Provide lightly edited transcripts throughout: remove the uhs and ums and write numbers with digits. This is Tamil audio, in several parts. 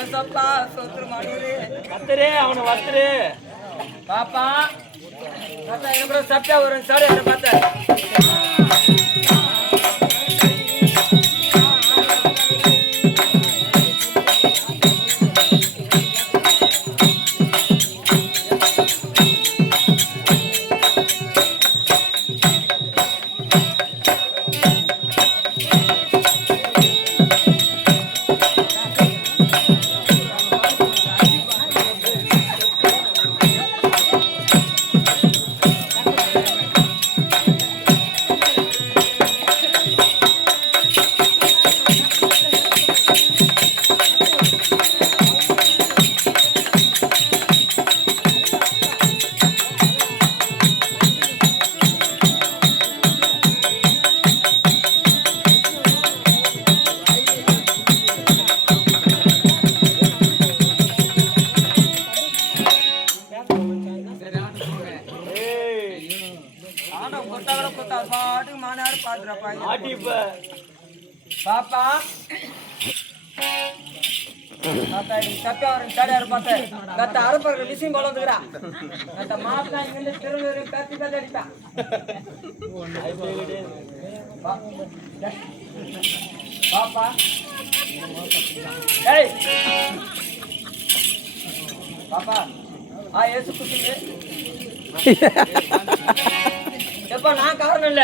ஏசப்பா சோத்திர மாடுவரே கத்தரே அவனை வத்தரே பாப்பா தாத்தா எனக்கு கூட சப்டா வரும் சார் என்ன பார்த்தேன் பாப்பா தப்பா வரும் தடையாரு பார்த்தேன் கத்த அரப்பற விஷயம் போல வந்துக்கிறா கத்த மாப்பிள்ளை இங்கிருந்து திருநூறு பேத்தி பேத்தி அடிப்பா பாப்பா ஏய் பாப்பா ஏசு குட்டிங்க எப்பா நான் காரணம் இல்ல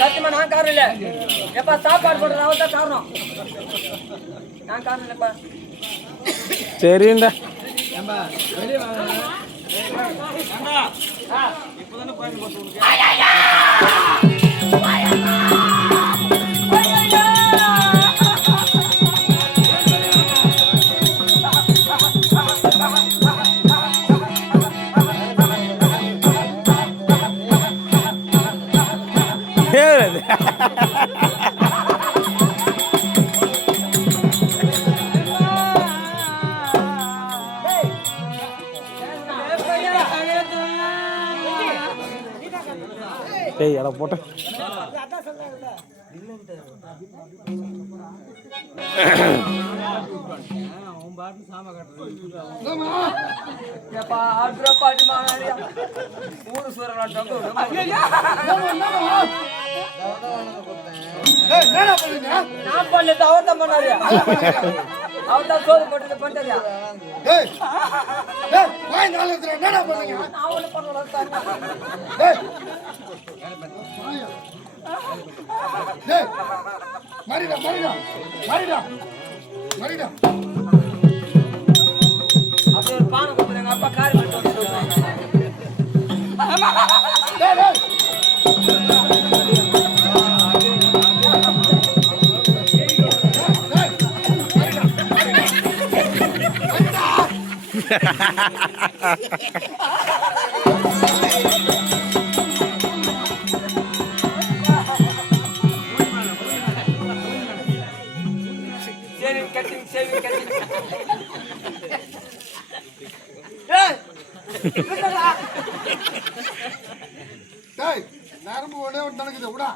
சத்தியமா நான் காரணம் இல்ல எப்பா சாப்பாடு போடுறது அவன் தான் காரணம் நான் காரணம் இல்லப்பா சரிண்டா இப்பதானே போயிட்டு போட்டு ஏய் எடா போட்டேன் ஊரு சூரன் நான் பண்ணது அவர் தான் பண்ணாரு அவர் தான் சோறு போட்டது பண்ணாரு அப்படி ஒரு பானை கொடுத்துருங்க அப்பா காரி நரம்பு ஒரே ஒரு நடக்குது விடா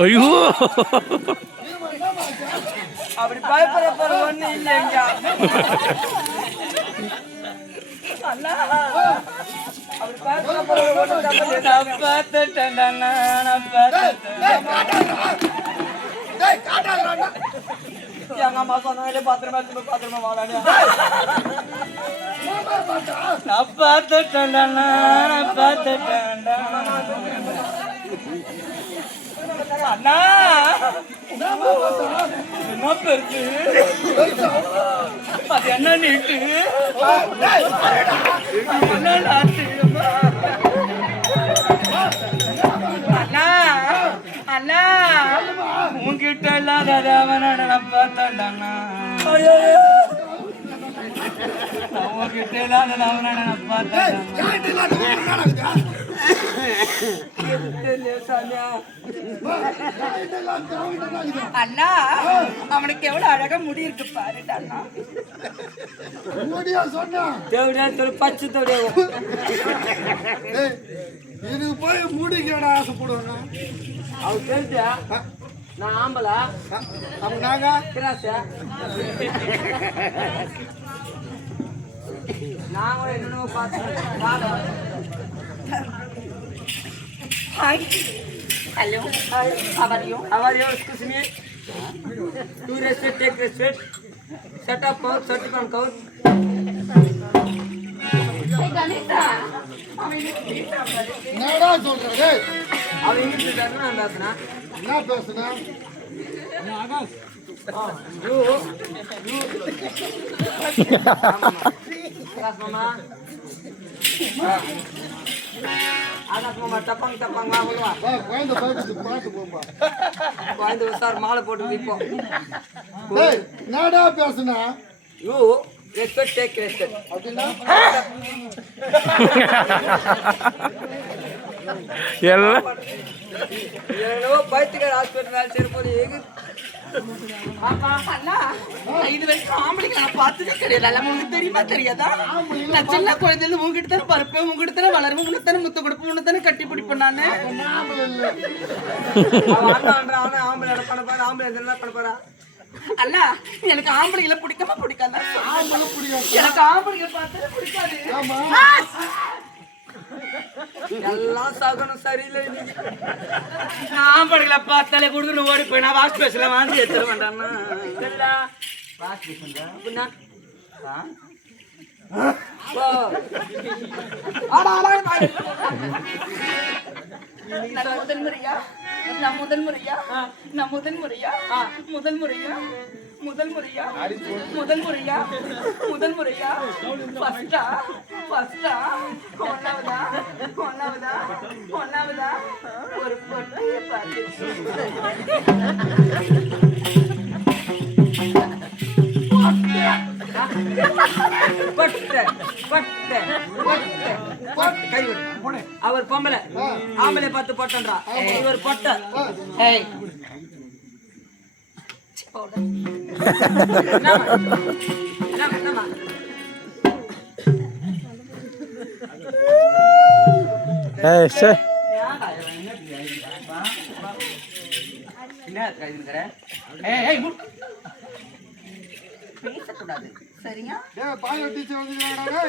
ஐயோ அப்படி பயப்பட ஒண்ணு இல்லைங்க எங்க அம்மா சொன்னாலே பாத்திரமா பாத்திரமா வாழானே நான் பார்த்துட்டேன்டா நான் பார்த்துட்டேன்டா அண்ணா என்ன பெருசு அது என்ன நீட்டு என்ன நாட்டு அண்ணா அண்ணா உங்ககிட்ட இல்லாத அவன பார்த்தாண்டா உங்ககிட்ட இல்லாத அவன பார்த்தேன் அண்ணா அவனுக்கு எவ்வளவு அழகா முடி இருக்கு பாருடா அண்ணா. முடியா சொன்னா தேவடியா சொல்லி பச்சை தேவடியா ஏய், இது போய் முடிக்கடா ஆசைப்படுவாங்க அவர் தெரிஞ்சா நான் ஆம்பளா அப்ப நாங்க கிராசா நான் கூட என்னென்னவோ பார்த்தேன். Hi hello how are you? How are you? Excuse me. Do respect, take respect. Shut up, mouth, shut up, and count. Hey Ganesha என்னடா சொல்ற டேய் அவன் இங்கிலீஷ் பேசுறான், நான் பேசுறேன். என்ன பேசுன Agas mama. Agas mama, tapang tapang lah keluar. வா குழந்தை பாட்டு பாட்டு போம்பா Kuain besar malah போட்டு விப்போம். டேய் என்னடா பேசுன You respect, take respect. அப்படின்னா எல்லாம் என்னவோ பைத்தியக்கார ஹாஸ்பிட்டல் வேலை செய்யறபோது அண்ணா இது வரைக்கும் ஆம்பளைங்க நான் பார்த்ததே கிடையாது. எல்லாம் உங்களுக்கு தெரியுமா தெரியாதா? நான் சின்ன குழந்தைல உங்ககிட்ட தானே பருப்பேன், உங்ககிட்ட தானே வளருவேன், உங்களை தானே முத்த கொடுப்பேன், உன்னை தானே கட்டி பிடிப்பேன் நானு. நாமல இல்ல அவன் ஆம்பளை பண்ண போறா, ஆம்பளை என்ன பண்ண போறா? அண்ணா எனக்கு ஆம்பளைங்களை பிடிக்காம பிடிக்காது. ஆம்பளை பிடிக்காது எனக்கு ஆம்பளைங்களை பார்த்ததே பிடிக்காது. ஆமா எல்லாம் சகனம் சரியில்லை இன்னைக்கு. நான் ஆம்பளைங்களை பார்த்தாலே கொடுத்து ஓடி போய் நான் வாஷ் பேசல வாங்கி எடுத்துட வேண்டாம்னா. சரிடா. அப்படின்னா? போ. நான் முதல் முறையா நான் முதல் முறையா நான் முதல் முறையா முதல் முறையா முதல் முறையா முதல் முறையா முதல் முறையா ஃபர்ஸ்டா ஃபர்ஸ்டா ஒன்னாவதா ஒன்னாவதா ஒன்னாவதா ஒரு பொட்டைய பார்த்து கை விடு. அவர் பொம்பளை ஆம்பளை பார்த்து பொட்டன்றா இவர் பொட்ட ஏய் என்னம்மா ஏய் சே என்ன கைதுங்கற ஏய் ஏய் பேச கூடாது சரியா? டேய் பாய் டீச்சர் வந்துங்கடா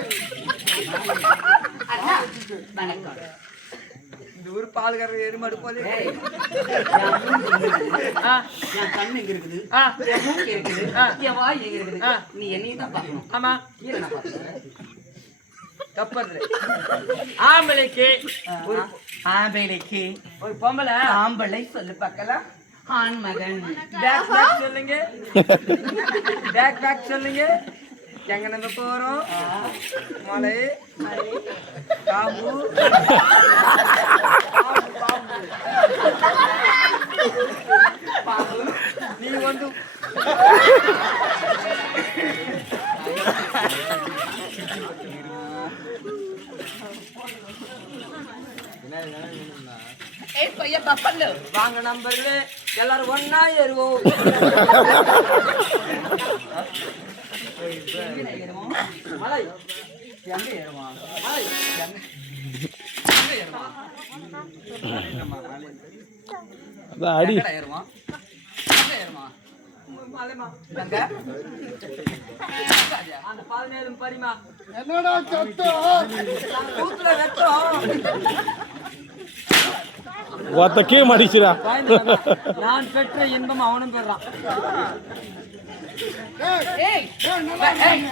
அண்ணா வணக்கம். இந்த ஊர் பால்காரர் எருமாடு போல என் கண்ணு எங்க இருக்குது, என் மூக்கு இருக்குது, என் வாய் எங்க இருக்குது, நீ என்னையும் தான் பார்க்கணும். ஆமா கீழே நான் பார்க்கிறேன். தப்பது ஆம்பளைக்கு ஒரு ஆம்பளைக்கு ஒரு பொம்பளை ஆம்பளை சொல்லு பார்க்கலாம். ஆண் மகன் பேக் பேக் சொல்லுங்க பேக் பேக் சொல்லுங்க எங்க நம்ம போறோம் மலை காம்பு பாம்பு நீ வந்து ஏய் பையா பப்பல்ல வாங்க நம்பர்களே எல்லாரும் ஒன்னா ஏறுவோம் மலை எங்க ஏறுவான் மலை எங்க ஏறுவான் அதான் அடி எங்கடா ஏறுவான் எங்க ஏறுவான் மலைமா எங்க அந்த 17 பரிமா என்னடா சத்தம் கூத்துல வெட்டோம் ஒத்தக்கே மாட்டிச்சுடா நான் பெற்ற இன்பம் அவனும் பெறான் ஏய் ஏய்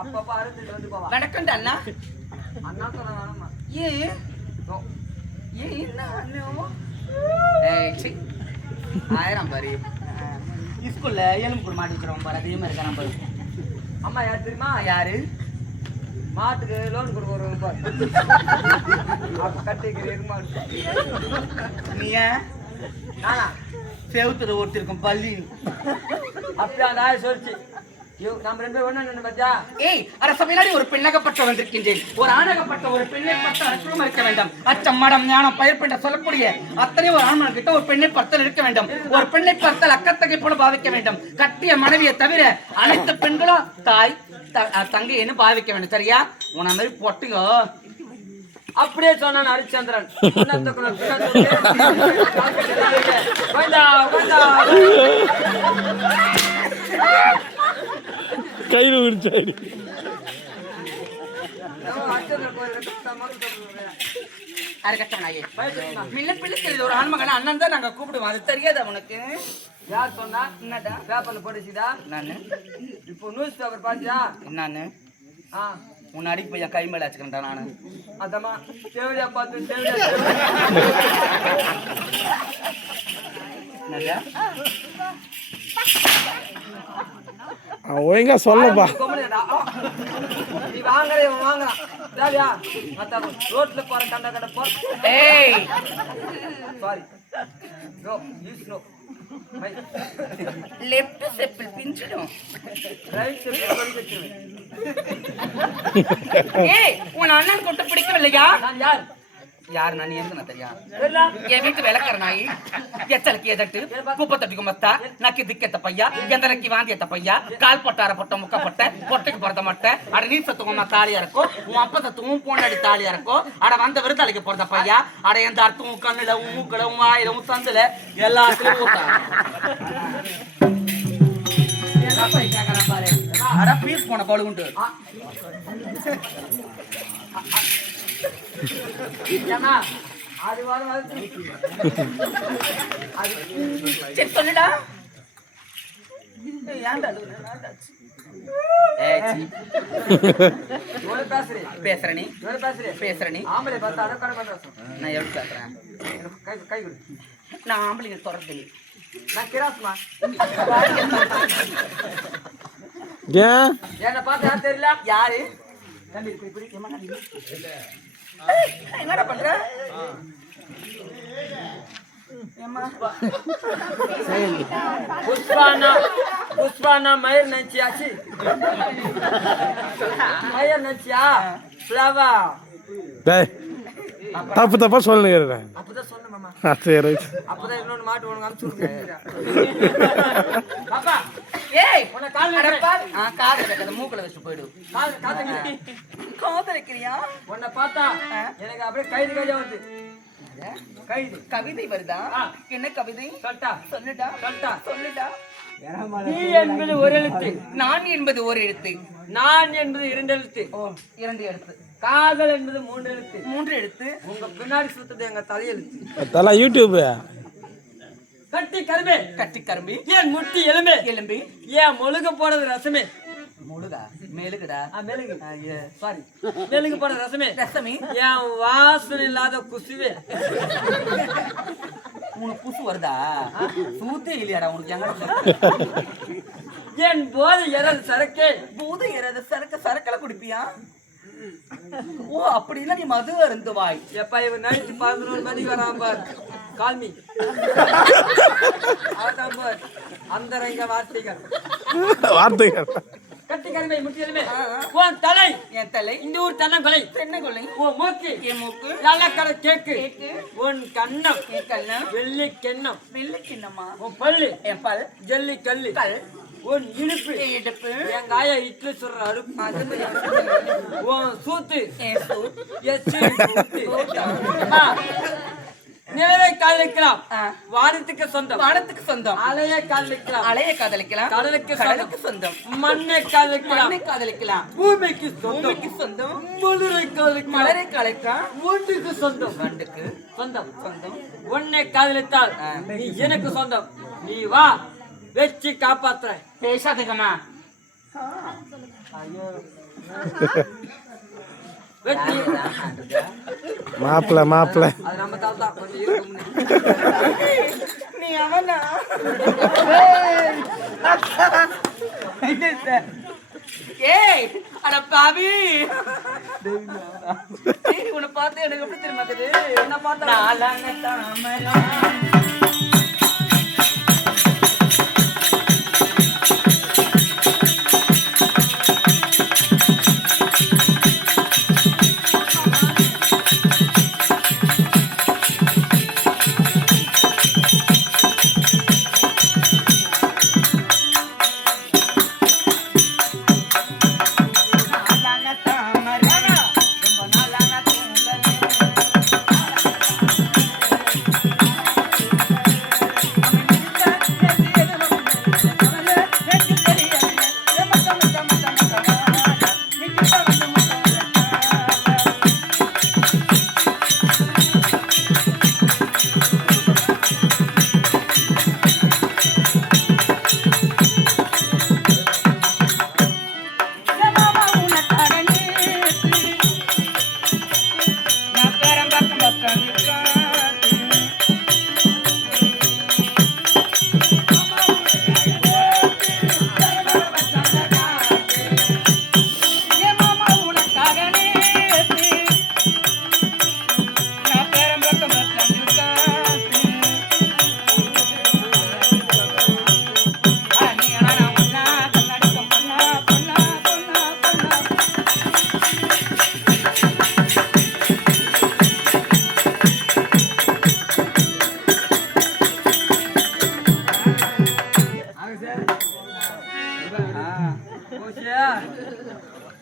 அப்பப்ப அறுத்துட்டு வந்து போவா வணக்கம் அண்ணா. அண்ணா சொல்ல வேணாமா ஏன் ஏன் என்ன அண்ணா ஏய் சி ஆயிரம் பாரு ஸ்கூல்ல எலும்பு கூட மாட்டி வச்சிருவோம் பாரு அதே மாதிரி தான் பாரு. அம்மா யார் தெரியுமா யாரு மாட்டுக்கு லோன் கொடுக்குறவங்க பாரு அப்ப கட்டிக்கிற எருமாடு நீ ஏன் நானா செவுத்துல ஒருத்தருக்கும் பள்ளி அப்படியே அந்த ஆய சொல்லிச்சு நம்ம 2 பேரும் ஒண்ணு பாத்தியா? ஏய் அரசவையிலாடி ஒரு பெண்ணகப்பட்ட வந்திருக்கின்றேன். ஒரு ஆணகப்பட்ட ஒரு பெண்ணை பார்த்து அச்சம் இருக்க வேண்டும். அச்சம் மடம் ஞானம் பயிர் பெற்ற சொல்லக்கூடிய அத்தனை ஒரு ஆண்மன் கிட்ட ஒரு பெண்ணை பார்த்தல் இருக்க வேண்டும். ஒரு பெண்ணை பார்த்தால் அக்கத்தகை போல பாவிக்க வேண்டும். கட்டிய மனைவியை தவிர அனைத்து பெண்களும் தாய் தங்கைன்னு பாவிக்க வேண்டும். சரியா? உன மாதிரி பொட்டுங்க. அப்படியே சொன்னான் ஹரிச்சந்திரன். கையில் விரிச்சாடி ஒரு ஆண்மகன் அண்ணன் தான் நாங்க கூப்பிடுவோம். அது தெரியாதா உனக்கு? யார் சொன்னா? என்னடா பேப்பர்ல போட்டுச்சுதா? நானு இப்போ நியூஸ் பேப்பர் பாத்தியா? நானு ஆ உன் அடிக்கு போய் என் கை மேல வச்சுக்கிறேன்டா நானு. அதமா தேவடியா பார்த்து தேவடியா என்னடா ஒழுங்கா சொல்லப்பா. நீ வாங்குற வாங்குறான் தேவையா? ரோட்ல போற கண்ட கண்ட போ. ஏய் sorry no use no left ஸ்டெப்பில் பிஞ்சிடும். ரைட் ஸ்டெப் வரி வெச்சுவே. ஏய் உன் அண்ணன் கொட்ட பிடிக்கவில்லையா? நான் யார்? யார் நான் எங்க தெரியா? தெரியல. என் வீட்டு விளக்கற நாய் எச்சலக்கு எதட்டு குப்பத்தட்டிக்கு மத்தா நக்கி திக்கத்த பையா எந்தலக்கி வாந்தியத்த பையா கால் பொட்டார பொட்ட முக்க பொட்ட பொட்டைக்கு பொறத மட்டை அட நீ சத்துவமா தாலியா இருக்கும். உன் அப்ப சத்துவம் பொண்ணடி தாலியா இருக்கும். அட வந்த விருந்தாளிக்கு பொறத பையா அட எந்த அர்த்தம் கண்ணுல மூக்கல வாயில சந்துல எல்லாத்துலயும் ஊத்தா. என்ன போய் கேட்கற பாரு. அட பீஸ் போன கோல் உண்டு. ஏமா அது வர சரி சொல்லுடா. ஏன்டா பேசுற நீ பேசுற நீ ஆம்பளை பார்த்தா அடக்கட பண்றேன். நான் எப்படி பேசுறேன்? கை கை கொடு. நான் ஆம்பளைங்க தொடர்ந்து நான் கிராஸ்மா. ஏன் என்ன பார்த்தா யார் தெரியல? யாரு தம்பி இப்படி என்னடா பண்ற? புஷ்பானா மயிர் நினைச்சியாச்சு? மயிர் நினைச்சியா? ஃப்ளவா டேய் தப்பு தப்பா சொல்லுங்கிறேன். அப்பதான் சொன்ன மாமா. சரி அப்பதான் இன்னொன்னு மாட்டு உனக்கு அனுப்பிச்சு விடுங்க. பாப்பா ஏய் உன்னை கால் காதல் வைக்காத மூக்கல வச்சு போயிடு. காதலிக்கிறியா? உன்னை பார்த்தா எனக்கு அப்படியே கைது கையா வந்து கைது கவிதை வருதா? என்ன கவிதை? கட்டா சொல்லுடா கட்டா சொல்லுடா. நீ என்பது ஒரு எழுத்து, நான் என்பது ஒரு எழுத்து, நான் என்பது 2 எழுத்து, 2 எழுத்து, காதல் என்பது 3 எழுத்து, 3 எழுத்து. உங்க பின்னாடி சுத்தது எங்க தலையெழுத்து. அதெல்லாம் யூடியூப். கட்டி கரும்பே கட்டி கரும்பி ஏன் முட்டி எலும்பே எலும்பி ஏன் முழுக போனது ரசமே. முழுகா மேலுக்குடா மெழுகு சாரி மெழுகு போன ரசமே ரசமே ஏன் வாசனை இல்லாத குசுவே. உனக்கு புசு வருதா? சூத்தே இல்லையாடா உனக்கு? எங்க என் போது எறது சரக்கே. போது எறது சரக்கல குடிப்பியா? ஓ அப்படின்னா நீ மது அருந்துவாய். எப்ப இவன் நைட்டு 11 மணிக்கு வரான் பார் கால்மி. அதான் பார் அந்தரங்க வார்த்தைகள் வார்த்தைகள். கட்டி கருமை முட்டியலுமே உன் தலை என் தலை இந்த ஊர் தன்னங்கொலை தென்னங்கொலை உன் மூக்கு என் மூக்கு நல்லக்கரை கேக்கு உன் கண்ணம் என் கண்ணம் வெள்ளி கெண்ணம் வெள்ளி கிண்ணமா உன் பல்லு என் பல் ஜல்லி கல்லு கல் உன் இடுப்பு இடுப்பு என் காய இட்லி சுடுற அடுப்பு உன் சூத்து என் சூத் எச்சி நிலவை காதலிக்கலாம் வானத்துக்கு சொந்தம் வானத்துக்கு சொந்தம் அலையை காதலிக்கலாம் அலையை காதலிக்கலாம் கடலுக்கு சொந்தம் மண்ணை காதலிக்கலாம் மண்ணை காதலிக்கலாம் பூமிக்கு பூமிக்கு சொந்தம் மலரை காதலிக்கலாம் மலரை காதலிக்கலாம் ஒன்றுக்கு சொந்தம் வண்டுக்கு சொந்தம் சொந்தம் உன்னை காதலித்தால் நீ எனக்கு சொந்தம். நீ வா வச்சு காப்பாத்துற. பேசாதீங்கம்மா. ஐயோ வெட்டி மாப்பிள்ள மாப்பிள்ள அது நம்ம தாத்தா கொஞ்சம் இருக்கும். நீ அவனா? ஏய் அட பாவி, உன்னை பார்த்து எனக்கு எப்படி தெரியுமா தெரியுது? என்ன பார்த்தா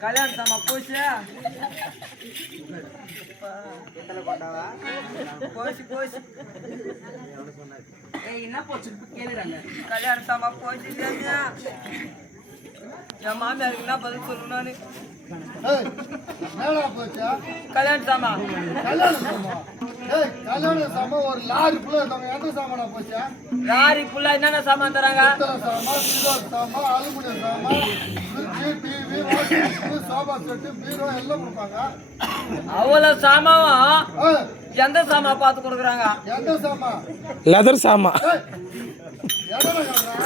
கல்யாண சாமா போச்சு போச்சு ஏய் என்ன போச்சு கேளுறாங்க கல்யாண சாமா போச்சு இல்லையா என் மாமியாருக்கு என்ன பதில் சொல்லணும் நானு ஏய், என்னடா போச்சா? கல்யாண சாமா கல்யாண சாமா. ஏய், கல்யாண சாமா ஒரு லாரி full ஆ இருக்காங்க. எந்த சாமானா போச்சா? லாரி ஃபுல்லா என்னென்ன சாமான் தராங்க பித்தளை சாமா, சில்வர் சாமா, அலுமினியம் சாமா, fridge, TV, washing machine, sofa set, பீரோ எல்லாம் கொடுப்பாங்க. அவ்வளவு சாமாவும் ஏய், எந்த சாமா பார்த்து கொடுக்குறாங்க எந்த சாமா? லெதர் சாமா ஏய், எதனா கேக்குறா?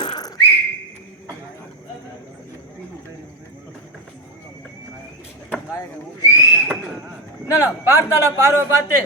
என்னடா பார்த்தால பார்வை பார்த்து